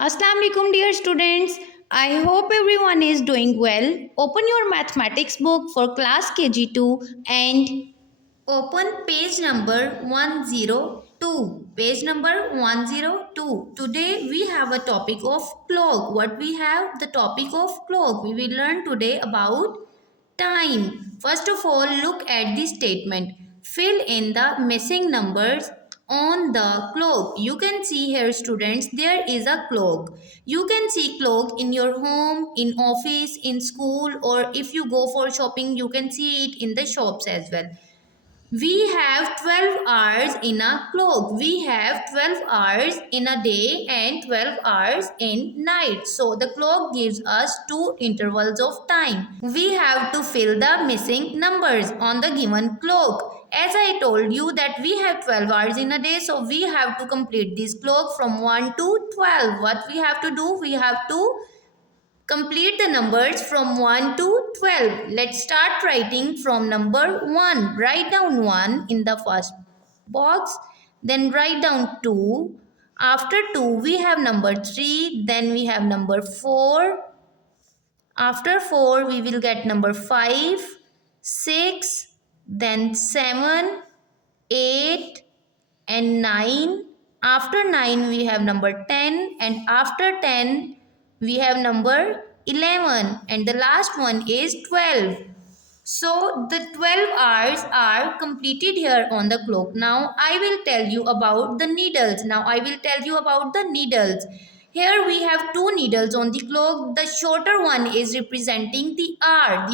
Assalamu alaikum dear students. I hope everyone is doing well. Open your mathematics book for class KG2 and open page number 102. Page number 102. Today we have a topic of clock. What we have? The topic of clock. We will learn today about time. First of all, look at the statement. Fill in the missing numbers on the clock. You can see here students, there is a clock. You can see clock in your home, in office, in school, or if you go for shopping you can see it in the shops as well. We have 12 hours in a clock. We have 12 hours in a day and 12 hours in night. So the clock gives us two intervals of time. We have to fill the missing numbers on the given clock. As I told you that we have 12 hours in a day, so we have to complete this clock from 1 to 12. What we have to do? We have to complete the numbers from 1 to 12. Let's start writing from number 1. Write down 1 in the first box. Then write down 2. After 2 we have number 3. Then we have number 4. After 4 we will get number 5, 6, then 7, 8 and 9. After 9 we have number 10 and after 10 we have number 11 and the last one is 12. So the 12 hours are completed here on the clock. Now I will tell you about the needles. Here we have two needles on the clock. The shorter one is representing the hour.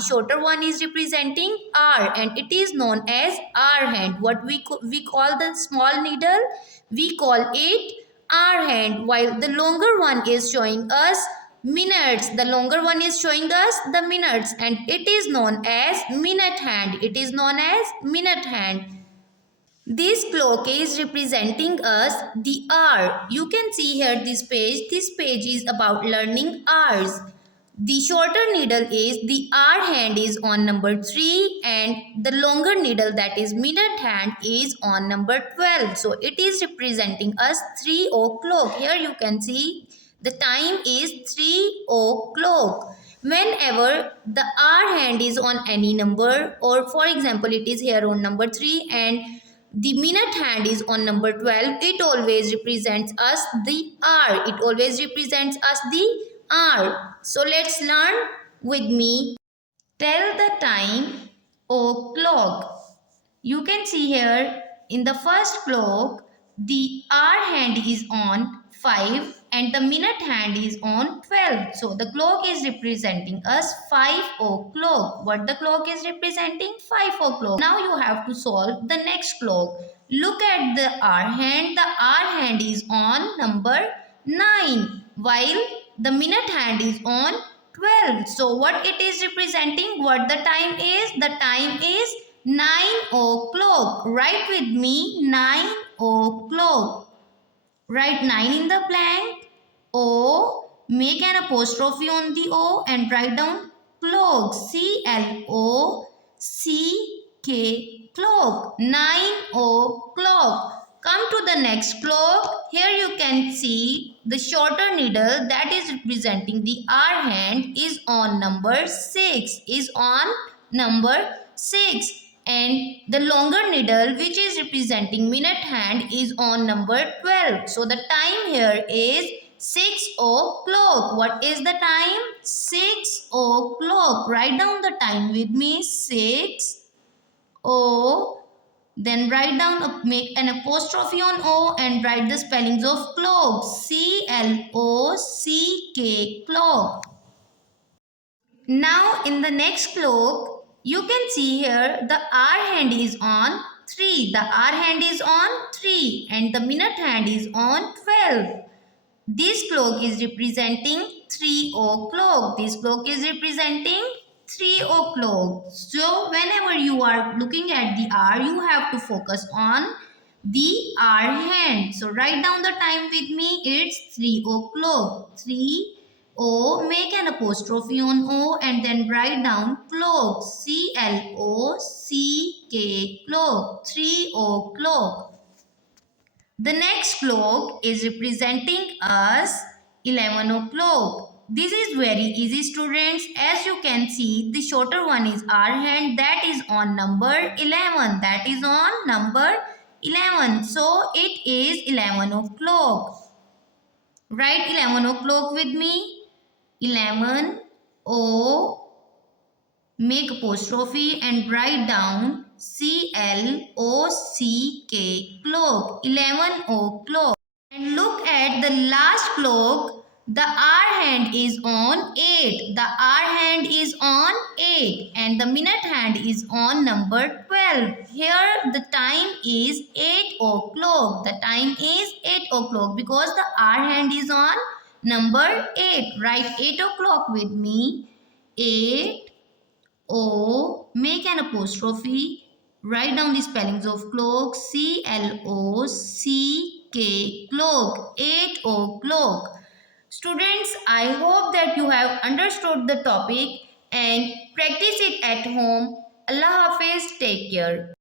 And it is known as hour hand. What we call the small needle, we call it hour hand, while the longer one is showing us minutes. The longer one is showing us the minutes and it is known as minute hand. This clock is representing us the hour. You can see here this page. This page is about learning hours. The shorter needle is the hour hand is on number 3 and the longer needle, that is minute hand, is on number 12. So it is representing us 3 o'clock. Here you can see the time is 3 o'clock. Whenever the hour hand is on any number, or for example it is here on number 3 and the minute hand is on number 12, it always represents us the hour. So let's learn with me. Tell the time o'clock. You can see here in the first clock, the hour hand is on 5 and the minute hand is on 12. So the clock is representing us 5 o'clock. What the clock is representing? 5 o'clock. Now you have to solve the next clock. Look at the hour hand. The hour hand is on number 9 while the minute hand is on 12. So what it is representing? What the time is? The time is 9 o'clock. Write with me 9 o'clock. Write 9 in the blank. O. Make an apostrophe on the O and write down clock. C-L-O-C-K. Clock. 9 o'clock. Come to the next clock. Here you can see the shorter needle, that is representing the hour hand, is on number 6. And the longer needle, which is representing minute hand, is on number 12. So the time here is 6 o'clock. What is the time? 6 o'clock. Write down the time with me. 6 O. Then write down, make an apostrophe on O and write the spellings of clock. C-L-O-C-K. Clock. Now in the next clock, you can see here the hour hand is on 3. And the minute hand is on 12. This clock is representing 3 o'clock. So whenever you are looking at the hour, you have to focus on the hour hand. So write down the time with me. It's 3 o'clock. 3 O. Make an apostrophe on O and then write down clock. C-L-O-C-K. Clock. 3 o'clock. The next clock is representing us 11 o'clock. This is very easy, students. As you can see, the shorter one is our hand, that is on number 11. That is on number 11. So it is 11 o'clock. Write 11 o'clock with me. 11 O, make apostrophe and write down CLOCK, clock. 11 o'clock. And look at the last clock. The hour hand is on 8. The hour hand is on 8. And the minute hand is on number 12. Here the time is 8 o'clock. The time is 8 o'clock because the hour hand is on number 8. Write 8 o'clock with me. 8 O, make an apostrophe. Write down the spellings of clock. CLOCK, clock. 8 o'clock. Students, I hope that you have understood the topic and practice it at home. Allah Hafiz, take care.